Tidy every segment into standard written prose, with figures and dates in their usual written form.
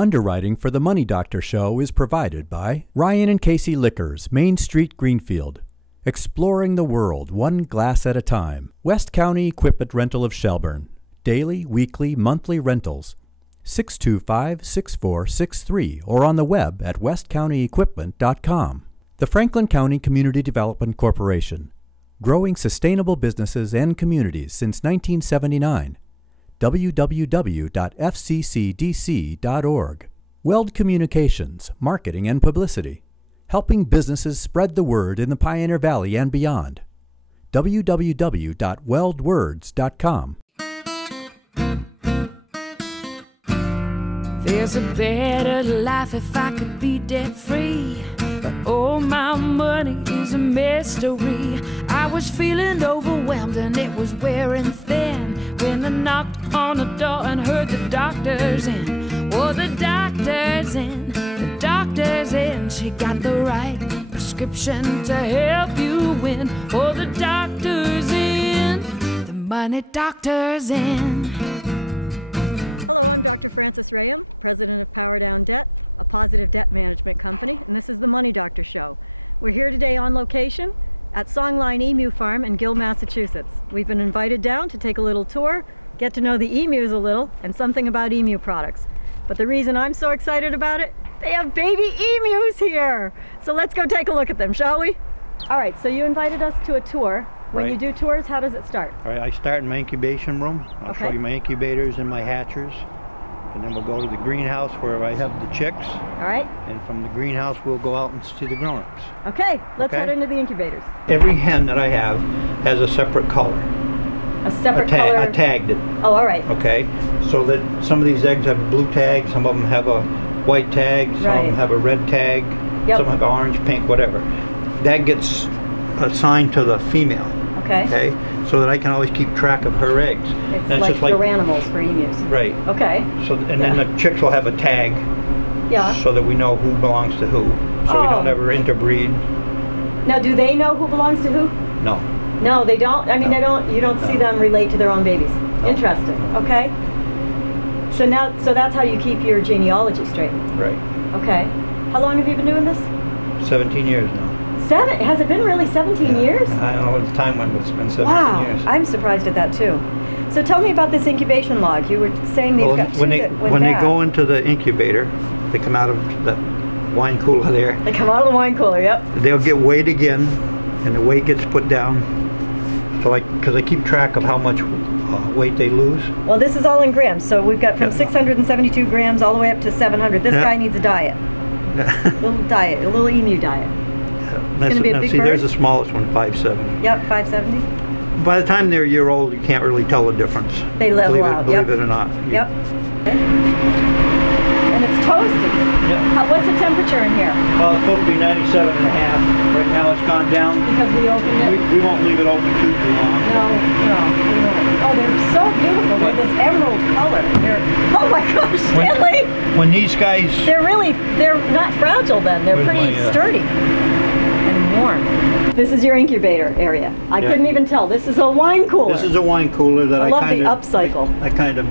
Underwriting for the Money Doctor Show is provided by Ryan and Casey Liquors, Main Street, Greenfield. Exploring the world, one glass at a time. West County Equipment Rental of Shelburne. Daily, weekly, monthly rentals. 625-6463 or on the web at westcountyequipment.com. The Franklin County Community Development Corporation. Growing sustainable businesses and communities since 1979. www.fccdc.org. Weld Communications, Marketing and Publicity. Helping businesses spread the word in the Pioneer Valley and beyond. www.weldwords.com. There's a better life if I could be debt-free, but all my money is a mystery. I was feeling overwhelmed and it was wearing thin when I knocked on the door and heard the doctor's in. Oh, the doctor's in, the doctor's in. She got the right prescription to help you win. Oh, the doctor's in, the money doctor's in. Hello, I'm Dr. Frances Rayam, president of Power Down Debt, a positive debt management company, and this is the Money Doctor Show. We're here today on location at Songline Emu Farm in Gill, Massachusetts. We've been invited down to take a little tour, get to know the emus a little, and something about emu products. But the reason I'm so excited about it, they have baby emus here! So let's go take a look at them, shall we? All right, so you invited us to a tour. When you do tours, how does it start? All right, I start in my incubation room. I'll show you my incubators and my hatchers. And then we'll go to the greenhouse where I have the chicks. All right. And from the greenhouse, we'll go out and see the grown-ups. Okay, let's head into the incubators. Every hen that I have has a separate color. A separate color? I tagged it. Oh, all right. Okay, so that some of these eggs have a blue tag, some of them have a white tag, some of them have a red tag, some have orange, pink, whatever. That gets assigned to the female. Okay, so that I can always keep track of her eggs. It's like your animals for emus. Right. Okay. So and then the chicks will have a tag. Yeah. So that we know who belongs to who. So we don't ever interbreed. Now, do they know who belongs to who? No. No, they don't. I mean, they don't. You don't see them relate to their own babies. No. Interesting. Okay. So now, so that's how you keep your genealogy straight. Right. Okay. How long have you been doing this? 17 years now. Has it been really 17 years? I don't know what the time went, but it's been 17 years. I'm surprised at that too. So tell me about this incubation log. You were saying they've got two that went when bad. they go into the incubator, they come out of the wine cooler there. They come out of the wine cooler, yep. They'll get weighed again, and the weight gets put down. So because I keep track of how much weight they lose. Well, this is all in grams, so we've got from 672 grams all the way up to 700. This guy needs a diet. A little emu diet. It's going to be a big bird. There's the smallest one, 570. Yep, 570. By the time they're a year old, you can't really tell the difference. They level out, believe it or not. Yep. And it's toasty. Yeah. What's the temperature in here? Well, it's supposed to be 97 and a half. Right now it's gone down. Because we opened it? We won't leave it open too long. No, we won't. Oh, they're so beautiful with this emerald color. Oh my gosh, Stanley! When these guys... They're not fragile then. They're pretty sturdy. Warm. This is your incubator area. I couldn't even tell. This is a wine cooler. This is a wine cooler that I love the upcycle. I kind of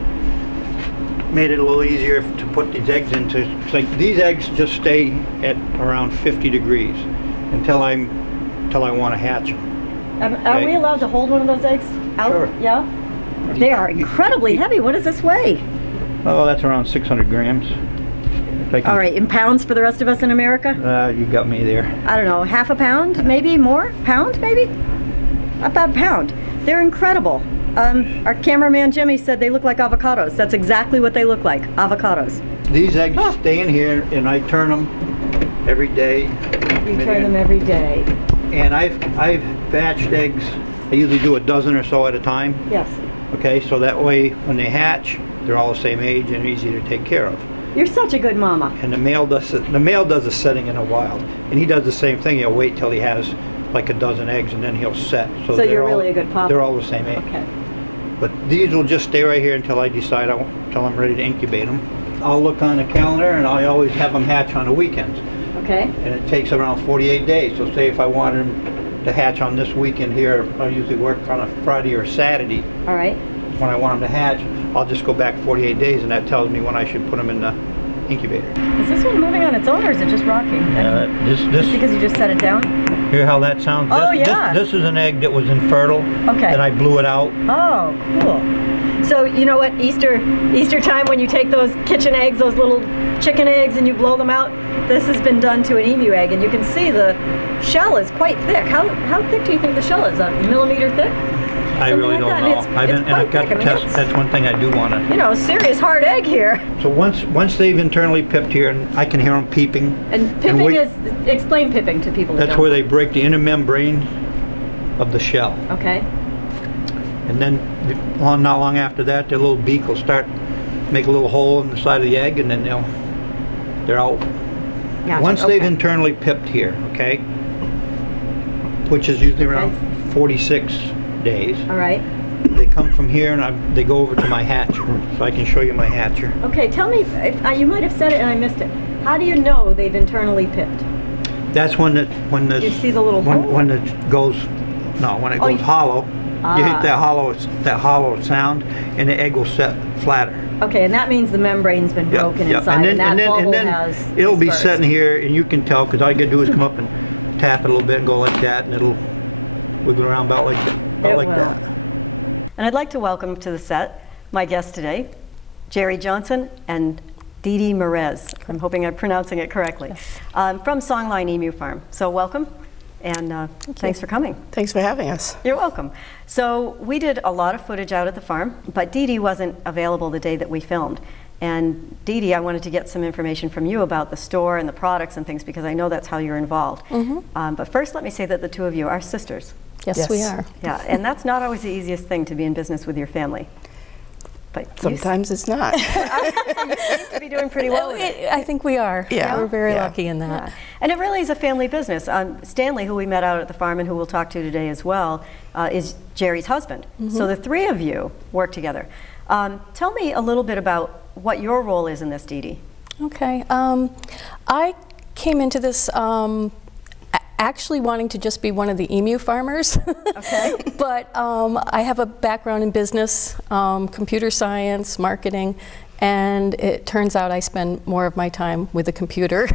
made it a little easier to put these eggs into. It's like these eggs just stay at around 50 degrees until I want to hatch them. Are we allowed to hold one of those eggs out? Sure. Yeah? They are incredibly heavy. What does this weigh? Oh, that's around 600 grams. All right, in pounds for the rest of us in America? You got me there. I don't know, half a pound, maybe more? Pound, maybe? About a pound. They're incredible. Our cameraman Jimmy said they look like avocados. That's exactly what they look like, avocados. These eggs stay in here, and I turn them every day. You turn them every day. And I've batched eggs. I usually do a dozen or so at a time. Yes. Okay, so that way when they hatch, they're all the same age and easy to take care of. You're such a good mama. And the male does the setting in the wild, and he does the same thing. He'll wait till he has like a dozen eggs, and then he'll set. So you're really a good papa. They're all the same age. Okay. But these will just stay right here until I decide until I'm ready to incubate them. I'll look on the calendar, and I always have them hatch on the weekends. Okay. And it takes around 48 days. So say if I wanted them to hatch on this weekend here, I usually work on a Friday or Saturday. All right. When I want them to hatch, I'll just go back 48 days, and that tells me when I should put them in the incubator. Is this one moving on its own, or is it just rocking? Yeah, Just because you just set it down? Hear how that sounds? Oh, this, yeah. This is an egg that was infertile. Okay. And I blew it out. Oh, cool. So you know what, Easter time, when you take those kitchen eggs, those little chicken eggs, and you blow them out, this has been done to an emu egg, and you can see the shell is quite thick. How thick do you think the shell is? A millimeter thick? I really don't know. I've got to test. That's one thing I do want to. You know, serious hard egg here. So once they've internally pipped here, and I can hear them peeping. And pipping is, explain pipping to people. That's where they break the inner membrane of the shell. Okay. And then, not long after that, their little beak will start make a little hole in the side of the egg, and then they're out. Gotcha. Once they've internally pipped here, okay, which is usually around 46 days. All right. They come from here, and they go over to my hatcher, so I can show you my hatcher. Okay, tell me, you might have said it and I missed it. How do you know they've internally pipped? That's when you see the little hole? When it goes hollow. You hit that hollow sound, and the egg will set flatter. Okay, and that means the membrane's been broken inside, and that bubble has it'll be dispersed. sitting here, and you can tell, because all you gotta do is come up and tap it a little bit and go like that, and it'll wiggle around about like that. And I'd like to welcome to the set my guests today, Geri Johnson and Dee Dee Merez. I'm hoping I'm pronouncing it correctly. Yes. From Songline Emu Farm. So welcome, and thanks for coming. Thanks for having us. You're welcome. So we did a lot of footage out at the farm, but Dee Dee wasn't available the day that we filmed. And Dee Dee, I wanted to get some information from you about the store and the products and things, because I know that's how you're involved. Mm-hmm. But first, let me say that the two of you are sisters. Yes, we are. Yeah, and that's not always the easiest thing, to be in business with your family. But sometimes it's not. You seem to be doing pretty well with it. I think we are. Yeah. We're very lucky in that. Yeah. And it really is a family business. Stanley, who we met out at the farm and who we'll talk to today as well, is Geri's husband. Mm-hmm. So the three of you work together. Tell me a little bit about what your role is in this, Dee Dee. Okay. I came into this actually wanting to just be one of the emu farmers. Okay. But I have a background in business, computer science, marketing, and it turns out I spend more of my time with the computer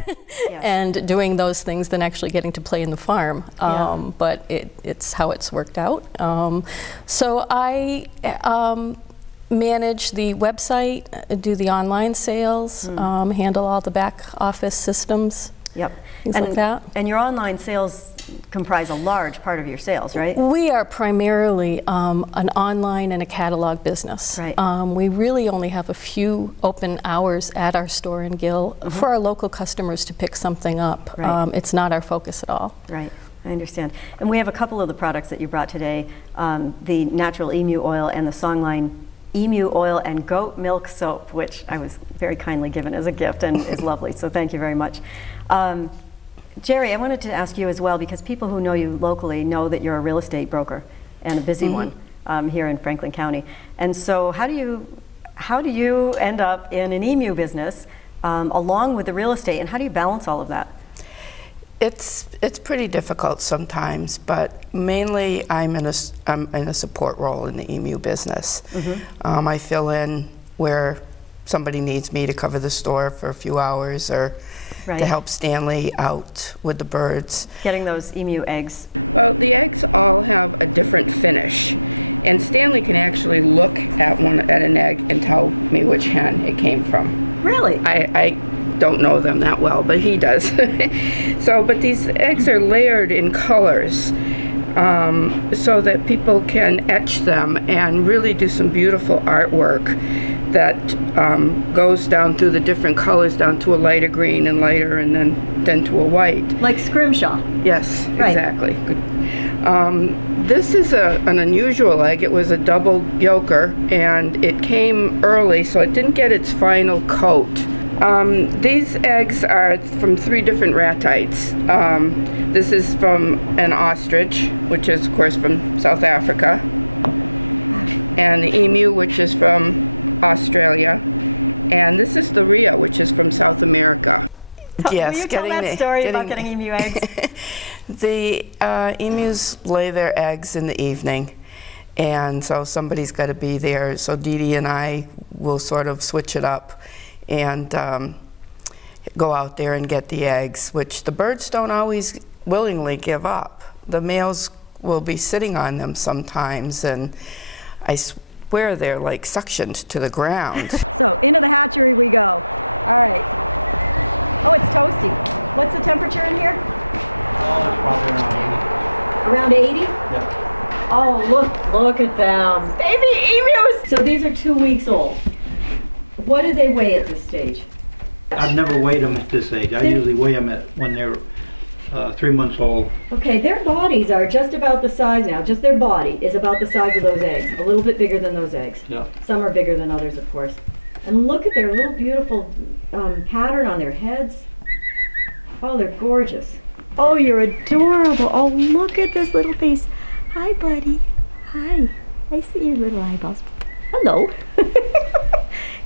and doing those things than actually getting to play in the farm. But it's how it's worked out. So I manage the website, do the online sales, handle all the back office systems. Yep. Things like that. And your online sales comprise a large part of your sales, right? We are primarily an online and a catalog business. Right. We really only have a few open hours at our store in Gill for our local customers to pick something up. Right. It's not our focus at all. Right. I understand. And we have a couple of the products that you brought today, the natural emu oil and the Songline Emu oil and goat milk soap, which I was very kindly given as a gift and is lovely, so thank you very much. Geri, I wanted to ask you as well, because people who know you locally know that you're a real estate broker and a busy one here in Franklin County. And so how do you end up in an emu business along with the real estate, and how do you balance all of that? It's pretty difficult sometimes, but mainly I'm in a support role in the emu business. I fill in where somebody needs me to cover the store for a few hours, or to help Stanley out with the birds. Getting those emu eggs. Well, the eggs all have a different finish, and Stanley can actually look at an egg and tell me which hen it came from. Really? I don't know them that well, but he does. But these eggs are layered in colors so that people can etch them and really do some beautiful artwork that goes down through the different colors, down to a lighter green and lighter, and then to a white. Like scrimshaw. Yes, exactly. Good. This is an unusual egg. It was a double yolker, and it came early, so it didn't get its final coat. These eggs are from 3 different ratites. This is from an ostrich, which is, of course, from South Africa, and the emu, which is from Australia, and this is the rhea, which is from South America. Yes, will you tell that story about getting emu eggs? The emus lay their eggs in the evening, and so somebody's got to be there. So Dee Dee and I will sort of switch it up, and go out there and get the eggs, which the birds don't always willingly give up. The males will be sitting on them sometimes, and I swear they're like suctioned to the ground. So into the hatchery we go. All right. Oh, it's toasty. What's the temperature in here? Oh, it's probably Around around 80. 80? Yeah. Oh, look at them. Baby emus! So these are 2 weeks old. What do they weigh at this stage? I've never weighed them at this age. I usually weigh them when they're 3 months old. Okay, their bodies are just about the size now. Just their body is about the size of those eggs. A little bit bigger than those eggs. Yeah. Some are bigger than others, of course. And look at their little beautiful pattern on their heads. Oh, they're gorgeous. Oh, you're adorable. Oh, look at this little face. Hi, buddy. Hi. I see your little eyeballs. Hello.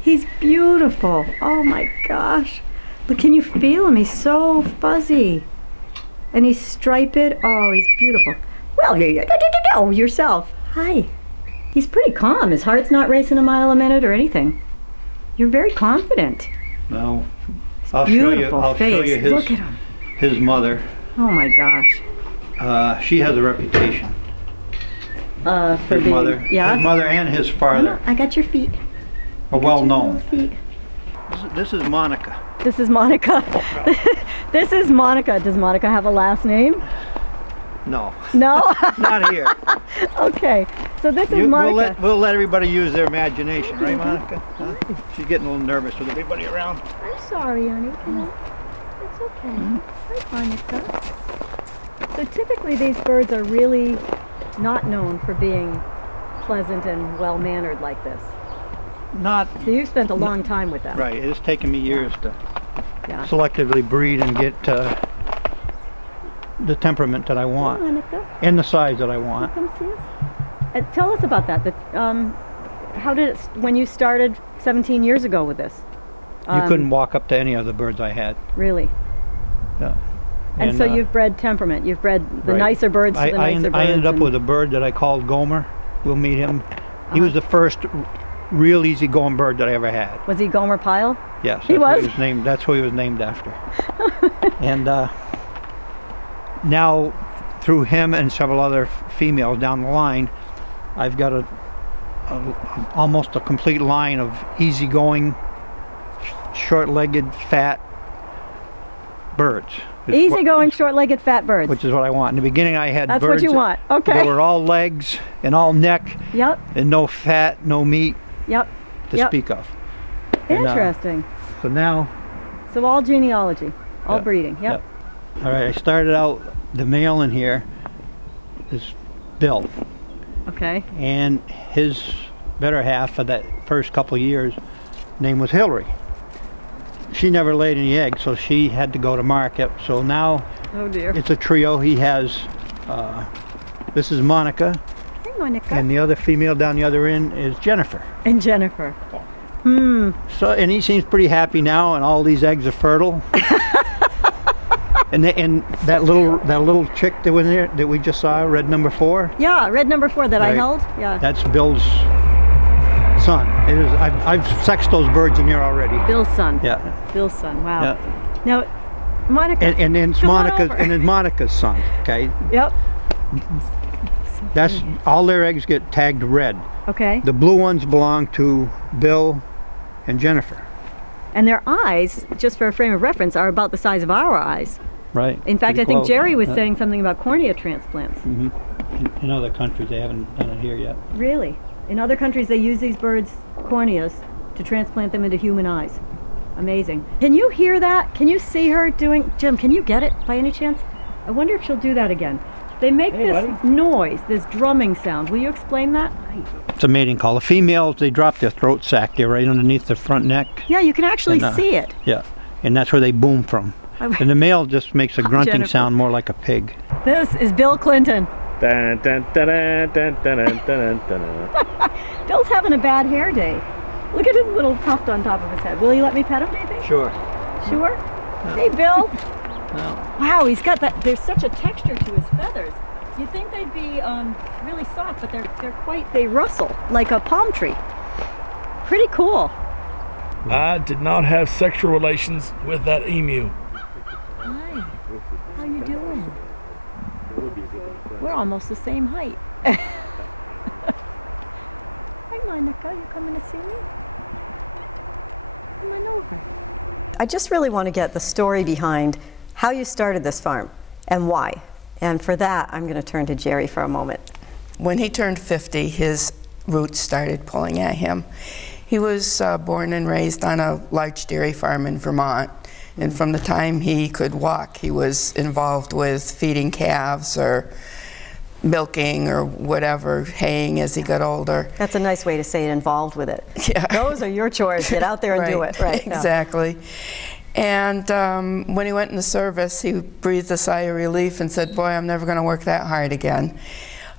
He's beautiful. Oh my gosh. Look, can you feel him? He's so fuzzy. And he's striped. Oh, he's beautiful. Well, yourself. Hi. He's pretty calm. His heart's not racing a mile a minute or anything. You're very confident. No. I'll Beautiful show face. you his, Look at him. his mother. Oh my gosh. She has a reputation. For His being, mother. yeah. His mother and his No, father I got your feet. are well known. Feet. This is Monica. This is Monica. This is Monica. Does Monica have a last name? No. No? Not here. Okay. So this is Monica. We'll let everybody use their imagination, right, Monica? Huh? She's getting a little nervous with everybody around. I'm sorry, honey. It's okay. Hi, Monica. So typically these birds are really not known for being pleasant and well-mannered like this. Not So you've spent a long time with them. right. It's taken me years to Yeah. selectively breed and get the temperament that I Hi, want Monica. and the size that I want. Come see us. Tell us about that. How did it, when you started 17 years ago with this? You couldn't walk up to any of the birds I had. Really? Yeah. And so you've bred temperament. You've bred the right. nicer birds to the nicer birds. I ended up and- with a bird that I called Gomer. We'll meet him. He was the first real easygoing bird that I ever had. Was he Gomer Pyle? Yes, He was? That's who he was named after. And now, through him and several other females down the line, I've got almost a complete line of easygoing, short-legged, fat birds. Easygoing, short-legged, fat birds. Which is what I want. In the beginning, I had That's birds what you want. Okay. that were all legs and all neck, Yep. and no fat, no meat Yep. to Yep. speak of. And, Interesting. So now, So all genealogy, all Yeah. breeding. Yep. all right, I started out, the male in here is Bill, Okay. and his better half for that first couple of years, name was Hillary. She never laid any eggs, so she had to go to market. So now Oh dear. it's a trio. He has, this is Monica, Hey, Monica. and the other female down the other end is Jennifer. And Jennifer. So, and he seems pretty happy now, and all these eggs are fertile. and that little chick that was there that we just saw, red number 4. Yeah, red number 4 that I Right. held. Yeah. That's Bill's son. It is. I've sexed those birds in here already. Bill's son. Yeah. Bill's son. Wow. Yeah. Now, Monica. And then it's Come on Monica's, over. and then Monica's son. Okay. Yep. That's all their eggs get tagged red. Okay. The blue ones belong to Bill and Jennifer. And their eyes, just for a frame of reference, are about the size of our eyes. Right. In fact, Pretty I think close. Geri was Yeah. saying something about cornea transplants. In other countries, they haven't done it here yet. Really? In other countries, they use these birds' corneas to transplant them into human eyes. Amazing. Can you hear that? Can you see her doing... Jim, can you get it by any chance? I wonder if she'll do that again. They make this noise, this drumming sound. Will you explain that? It's a mating call. The females, they drop their throat sac there right underneath their front neck. Yeah, you can actually And, see it. Yeah, and that's where they boom from. And the male just makes a grunting Jennifer. sound more like a pig. This is Bill Clinton. Dun, dun, dun, dun, dun, dun, dun, dun. Bill's having a bad hair day. Look at his little tuft on top of his head. Will you let me pet him, do you think? Sure. Sure? Hey, Bill. No. Wow, he's got that. There's such a texture to his feathers. You'd think they'd be really soft, but they rustle like a palm tree. Pretty cool. I did not have sexual relations with that emu. Hi. How you doing? We're almost the same height. Hi, Monica. You coming to see me? Come on over. I just really want to get the story behind how you started this farm and why. And for that, I'm going to turn to Geri for a moment. When he turned 50, his roots started pulling at him. He was born and raised on a large dairy farm in Vermont. And from the time he could walk, he was involved with feeding calves or milking or whatever, haying as he got older. That's a nice way to say it, involved with it. Yeah. Those are your chores. Get out there and do it. Right. Exactly. And when he went in the service, he breathed a sigh of relief and said, boy, I'm never going to work that hard again.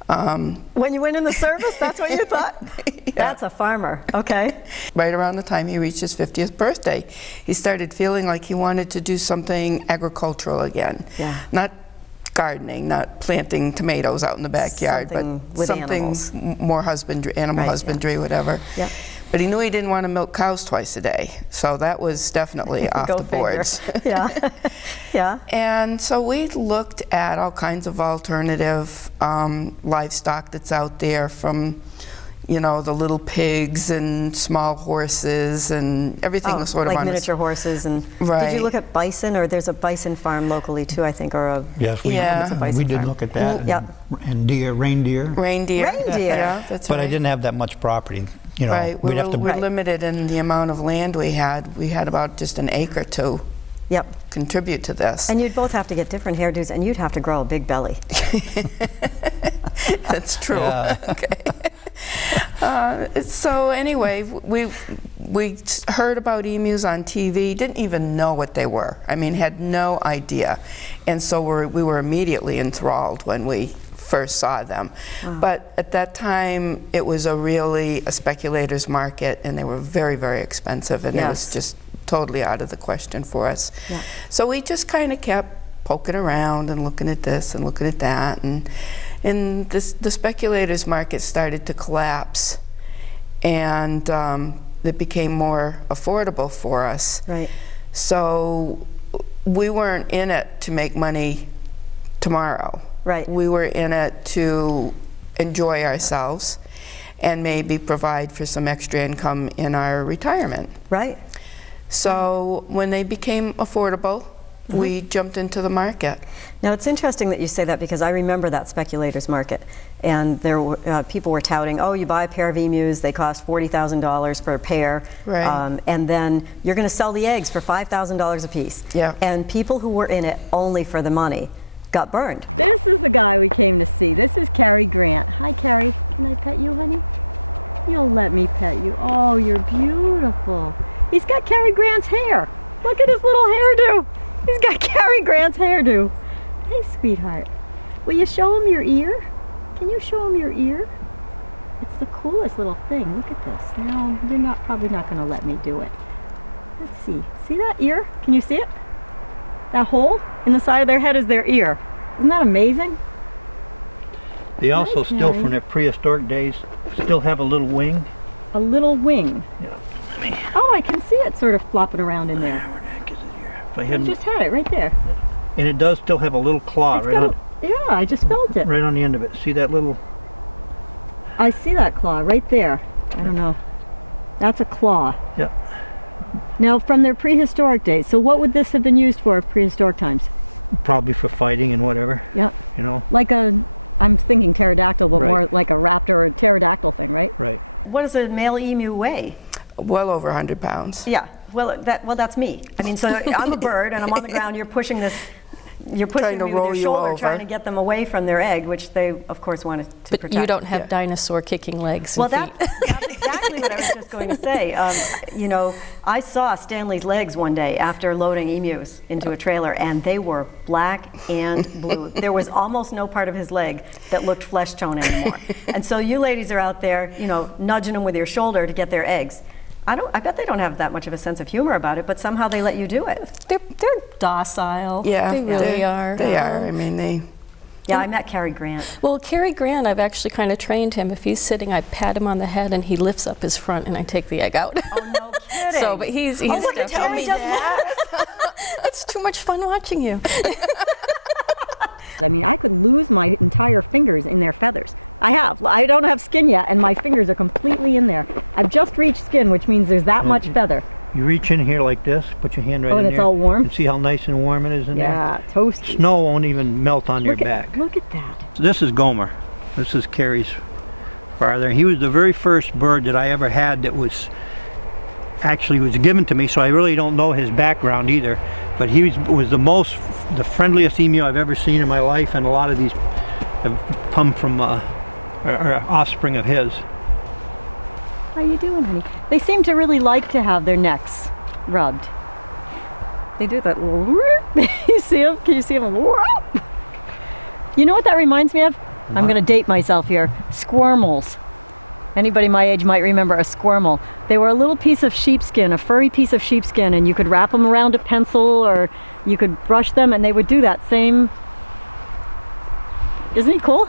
When you went in the service, that's what you thought? Yeah. That's a farmer, okay. Right around the time he reached his 50th birthday, he started feeling like he wanted to do something agricultural again. Yeah. Not gardening, not planting tomatoes out in the backyard, something but something more husbandry, animal husbandry, whatever. Yeah. But he knew he didn't want to milk cows twice a day, so that was definitely off the boards. Yeah, yeah. And so we looked at all kinds of alternative livestock that's out there, from, you know, the little pigs and small horses and everything was sort of like on miniature horses. And right. Did you look at bison? Or there's a bison farm locally too, I think, or a yes, we did farm. look at that. Yep. And deer, reindeer. Reindeer. Yeah, that's but right. I didn't have that much property. You know, right. We're limited in the amount of land we had. We had about just an acre to contribute to this. And you'd both have to get different hairdos, and you'd have to grow a big belly. That's true. Yeah. Okay. So anyway, we heard about emus on TV, didn't even know what they were. I mean, had no idea. And so we were immediately enthralled when we first saw them. Wow. But at that time, it was a speculator's market, and they were very, very expensive, and it was just totally out of the question for us. Yeah. So we just kind of kept poking around and looking at this and looking at that, and the speculators market started to collapse, and it became more affordable for us. Right. So we weren't in it to make money tomorrow. Right. We were in it to enjoy ourselves and maybe provide for some extra income in our retirement. Right. So when they became affordable, we jumped into the market. Now it's interesting that you say that, because I remember that speculators market, and there were people were touting, oh, you buy a pair of emus, they cost $40,000 for a pair, right. And then you're going to sell the eggs for $5,000 a piece. Yeah. And people who were in it only for the money got burned. This is the guy we came to see. This is Cary Grant. Hi, Cary. Can I pet you, honey? You'll let me pet you. Oh, you're beautiful. He's got Cary Grant's hair. Look at his little hairdo. He's got Cary Grant's hairdo. Hey, sweetheart. Will you show him your ear? Can you show him your ear? It's the coolest little thing. Look at this. No, you're probably not going to let me do it. Let's see. See that ear? Can you see it? That hole in the side of their head is their ear. Isn't that amazing? They also still, from their prehistoric days, still have a little wing. A little wing? Yeah. Oh, I can see it sort of flopping around in there. Where the heck is it here? If I just had it right there. And it does still have a little claw yeah, I just felt it. Right on the end of it. See that little? I see that claw right there. I don't know. That's a claw. Yeah. Now, from their prehistoric days, so what would this have been used for prehistoric times? Probably for fighting and whatever. Yeah. You know? Like I'm thinking pterodactyl, but more like a raptor or a pterodactyl thing, right? Right. What does a male emu weigh? Well over 100 pounds. Yeah. Well, that's me. I mean, so I'm a bird, and I'm on the ground. You're pushing this. You're pushing me with your shoulder, trying to get them away from their egg, which they, of course, wanted to protect. But you don't have dinosaur kicking legs and feet. That's exactly what I was just going to say. You know, I saw Stanley's legs one day after loading emus into a trailer, and they were black and blue. There was almost no part of his leg that looked flesh tone anymore. And so you ladies are out there, you know, nudging them with your shoulder to get their eggs. I bet they don't have that much of a sense of humor about it, but somehow they let you do it. They're docile. Yeah, they really are. They are. I mean, they. Yeah, I met Cary Grant. Well, Cary Grant, I've actually kind of trained him. If he's sitting, I pat him on the head, and he lifts up his front, and I take the egg out. Oh, no kidding. So, but he's look at tell me that. It's too much fun watching you. I mean, I could lose my entire fingers in their feathers. I have. I don't have skin yet, and my fingers are completely in there. I've just reached skin, which means there's that much feather. You reach in here like this, put your hand right in there. Oh, and it's all warm? And see how nice and warm it is in there? Yeah, toasty. Snow won't even melt on your back. Look at that. So this is Gomer. This is Cary's father. He was the very first bird that I ever had that was given to me, so I really don't know his background either. But he was the friendliest emu I've ever seen in my life, and a lot of these have come from are offspring of his. How you doing, honey? They seem to really like to have their necks rubbed. They do that little you see them? Can you see them? You know what that reminds me of? What? I'm going to date myself here. Squirmels. Anybody my age might remember a squirmel. They were a little piece of sheepskin, a furry piece of sheepskin, and you could wrap them around a pencil or you could brush them, and they would do that same... Isn't he cool?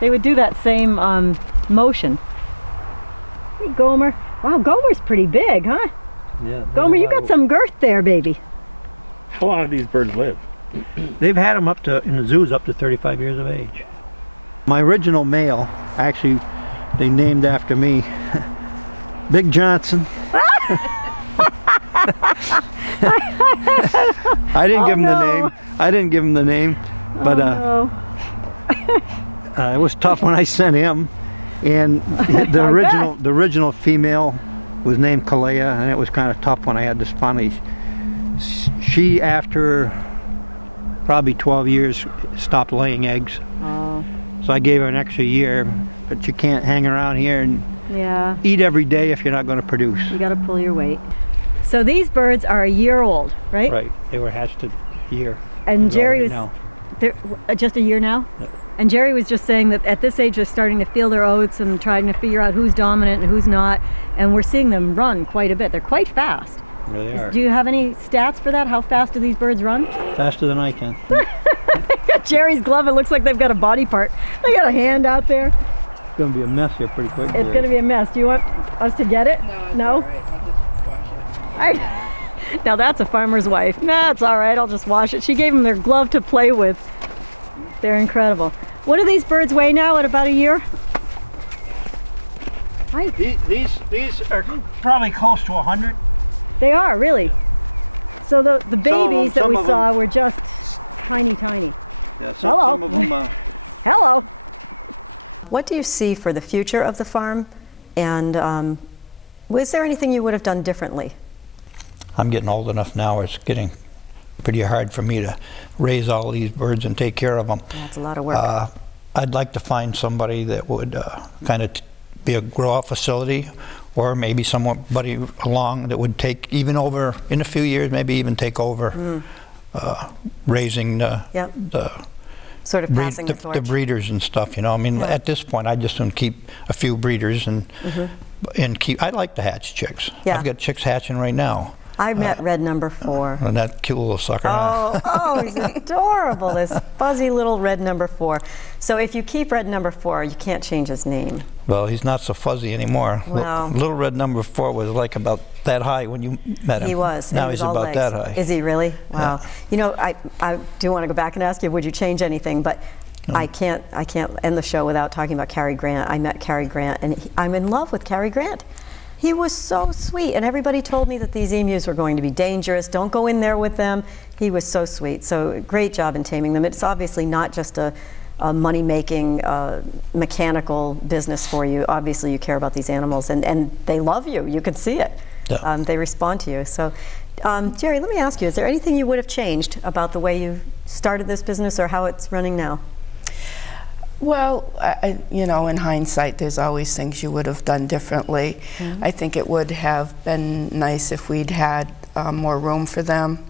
They would do that same motion. Hey, Gomer. Wow, Gomer's pretty big, huh? Yeah. Gomer, you got some girth there, baby. How long do these birds live? They've had them in the zoos up to 35 years of age. My original male, actually, they named after me, Big Johnson. I didn't give him the name. I didn't give him the name, but it was tough when I sent him. And the original female was named Kalea, and it was kind of tough when I had this finally. She, after probably 12 years, stopped laying eggs. Oh. So I gave her an extra year, but you can't hang around here and eat every day if you're not going to produce. You got to pull your weight. So these birds are a year old, right? Right. They were hatched a year. And Geri was just a year now? Yep. And Geri was just saying that at this age they're starting to feel their oats and trying to figure out who's dominant and who's not. And we're seeing them run quite a bit. They're quite fast. Really are. Do you have any stats for that? How fast do these birds run? Faster than I can. They got Geri's glove. It looks like they've got a body part. They got a hand out there. It's going to be a mess here pretty quick. It's going to be a mess. Do you want us to get it? No? It's all right. I'll just wash it. Now that's a farmer's wife. Nah, it's all right. I'll just wash it. She gave them their glove to play with. They're incredible. What do these birds weigh now at about a year? Hi. These are probably close to 100. They are, really. So the babies that we saw were just tiny. Yeah, some of them... Hello. What do you see for the future of the farm? And was there anything you would have done differently? I'm getting old enough now. It's getting pretty hard for me to raise all these birds and take care of them. That's a lot of work. I'd like to find somebody that would kind of be a grow-out facility, or maybe somebody along that would take even over in a few years, maybe even take over raising the sort of passing the torch. The breeders and stuff. You know, I mean, at this point, I just want to keep a few breeders and keep. I like to hatch chicks. I've got chicks hatching right now. I met red number 4. And that cute little sucker. Oh, he's adorable, this fuzzy little red number 4. So if you keep red number 4, you can't change his name. Well, he's not so fuzzy anymore. Well, little red number 4 was like about that high when you met him. He was. Now he's about that high. Is he really? Wow. Yeah. You know, I do want to go back and ask you, would you change anything? But I can't end the show without talking about Cary Grant. I met Cary Grant, and I'm in love with Cary Grant. He was so sweet, and everybody told me that these emus were going to be dangerous. Don't go in there with them. He was so sweet. So great job in taming them. It's obviously not just a money-making, mechanical business for you. Obviously, you care about these animals, and they love you. You can see it. Yeah. They respond to you. So, Geri, let me ask you, is there anything you would have changed about the way you started this business or how it's running now? Well, you know, in hindsight, there's always things you would have done differently. I think it would have been nice if we'd had more room for them,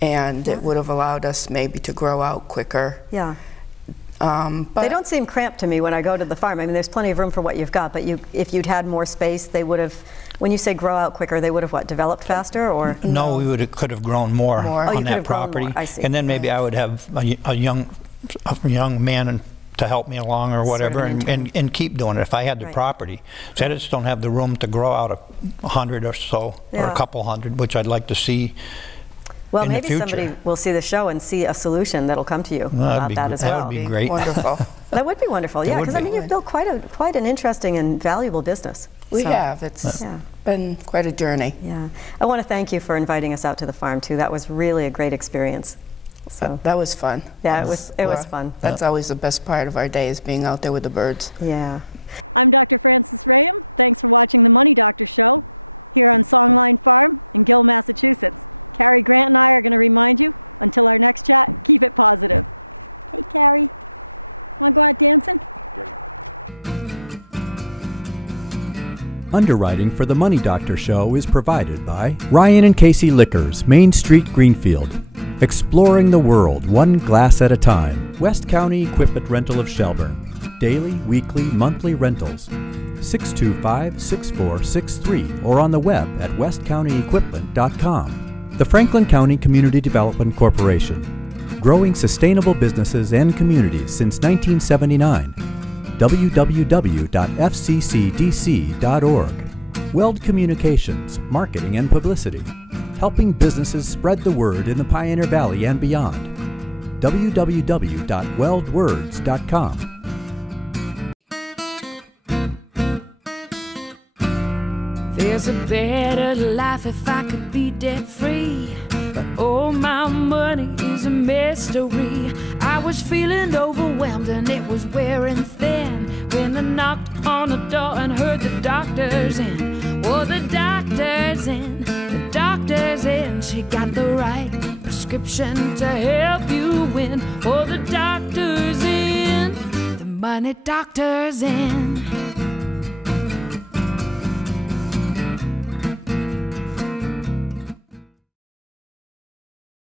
and it would have allowed us maybe to grow out quicker. Yeah. But they don't seem cramped to me when I go to the farm. I mean, there's plenty of room for what you've got, but if you'd had more space, they would have, when you say grow out quicker, they would have, what, developed faster? Or No, we could have grown more on that property. I see. And then maybe I would have a young man and to help me along or whatever, and keep doing it if I had the Right. property. So I just don't have the room to grow out 100 or so, or Yeah. a couple hundred, which I'd like to see Well, in the maybe future. somebody will see the show and see a solution that'll come to you about that as well. That would be great. Wonderful. That would be wonderful, yeah, would because I be. mean, you've built quite an interesting and valuable business. We So, have. It's Yeah. been quite a journey. Yeah. I want to thank you for inviting us out to the farm, too. That was really a great experience. So, That was fun. yeah, it was fun. That's always the best part of our day, is being out there with the birds. Yeah. I'm Dr. Frances Rayam. Thanks for watching the Money Doctor Show here on Songline Farm in Gill, Massachusetts. Cary Grant and I are going to remind you, until our next chat, keep it positive. Hey, Cary. Want to go out dancing? Underwriting for the Money Doctor Show is provided by Ryan and Casey Liquors, Main Street, Greenfield. Exploring the world, one glass at a time. West County Equipment Rental of Shelburne. Daily, weekly, monthly rentals. 625-6463 or on the web at westcountyequipment.com. The Franklin County Community Development Corporation. Growing sustainable businesses and communities since 1979. www.fccdc.org. Weld Communications, Marketing and Publicity. Helping businesses spread the word in the Pioneer Valley and beyond. www.weldwords.com. There's a better life if I could be debt free. But all my money is a mystery. I was feeling overwhelmed and it was wearing thin when I knocked on the door and heard the doctor's in. Oh, the doctor's in, the doctor's in. She got the right prescription to help you win. Oh, the doctor's in, the money doctor's in.